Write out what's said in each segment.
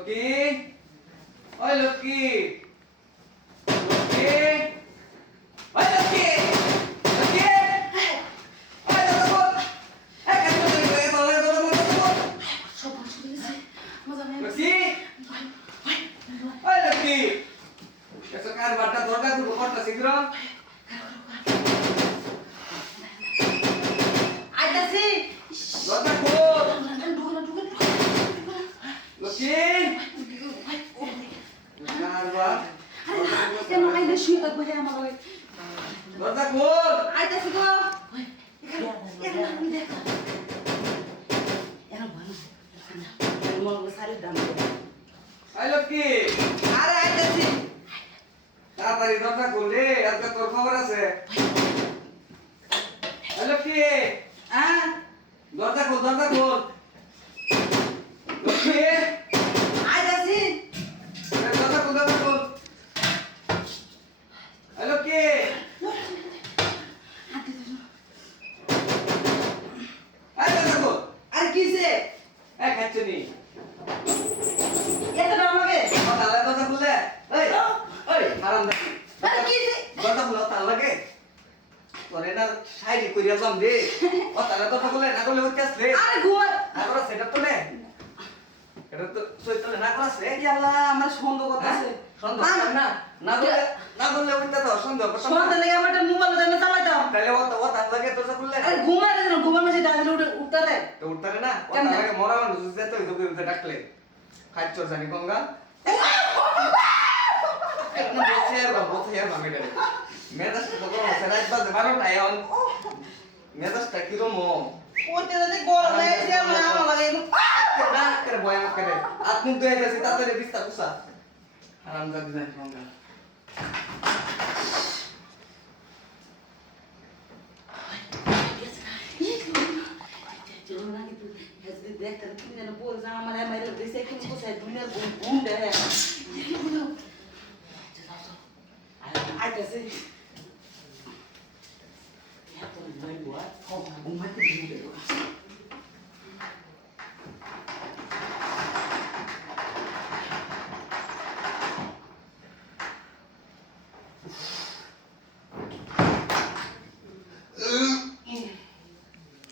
লক্ষ্মী ওই লক্ষ্মী লক্ষ্মী ওই লক্ষ্মী লক্ষ্মী ওই দাদা এই কেন তুই তোলে সব বন্ধ করে দিয়েছে মজা নেই লক্ষ্মী ওই লক্ষ্মী এসো কার বাটা দরজা খুলবো করতে শীঘ্র আইতাছি দরজা খোল ঢুকে লক্ষ্মী কার বাট কেন আইলে শুয়ে থাকবো হে আমার ওই দরজা খোল আইতাছি গো এখানে আমি দেখ এরা ভালো মল সারি দাম ওই লক্ষ্মী আরে আইতাছি তাড়াতাড়ি দরজা খোল রে আজকে তোর খবর আছে ওই লক্ষ্মী হ্যাঁ দরজা খোল লক্ষ্মী আইতাছি দরজা খোল ওই লক্ষ্মী এই দরজা খোল আর কিসে এই খাচ্ছি নি এত দাম লাগে তাহলে দরজা খুললে এই এই আরাম দে আর কিসে দরজা খুলো তার লাগে তোর এটা সাইড করিয়া যাম রে ও তাহলে দরজা খুলে না খুলে হচ্ছে আসলে আরে ঘুমা না করা সেটা তো নে এটা তো সইতলে না করা আছে ইয়াল্লা আমার সন্দেহ করতেছে সন্দেহ করে না করলে ওইটা তো সন্দেহ করতে সন্দেহ লাগে আমার একটা মোবাইল দামে চালাইতাম তাহলে ও তার লাগে দরজা খুললে আরে ঘুমাই রে ঘুমাই মাঝে ডাকলে উঠতারে তো উঠতারে না ও কেমনে? তার লাগে মরা মানুষ যেতে তো উঠে ডাকলে খাচ্ছর জানি গঙ্গা না বসে আর মেডালে মেজাজটা তো গরম আছে রাত বাজে 12টা এখন মেজাজটা কিরম ওতে যদি গরম লাগছে আমার লাগে না করে বয়ান করে আত্মুক দয়ে গেছে তাড়াতাড়ি বিস্তার কুসা আরাম জানি জানি গঙ্গা দেখতে তুমি যেন বল যা আমার আমার দেশে কি কোথায় দুনিয়ার গুন্ডা হ্যাঁ আইতাছে এত নাই বুয়া ও ঘুমাইতে দিবে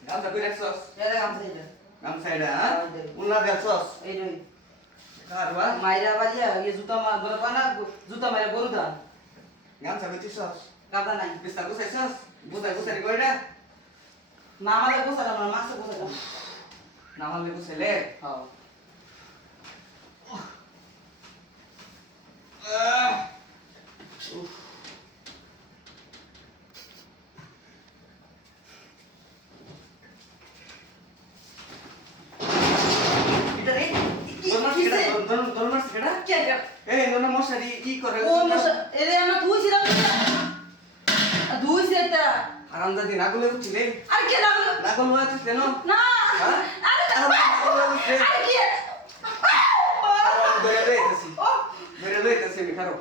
গামছা কই রাখছস এরা গামছা এটা গামছা এটা উন্না দেখছস এই নই কারবা মাইরা বালিয়া এই জুতা মা ধরে পানা জুতা মাইরা গরু দা গামছা কইছিস কাদা নাই বিস্তার কুসাইছস বুঝাই কইরা না আমাদের গোসালাম না মাছে গোসালাম না হলে কুসাইলে হ্যাঁ এটা রে দরমাস কেডা কে কে এই ননা মশারি কি করে ও মশা এরে আমরা ধুইছিলাম ধুইছি এটা আরামদাদি না গুলে উঠছিলে আর কে লাগলো না গুলো আছে কেন না হ্যাঁ আরে আরে কি বেরে লইতেছি ও বেরে লইতেছি আমি খারো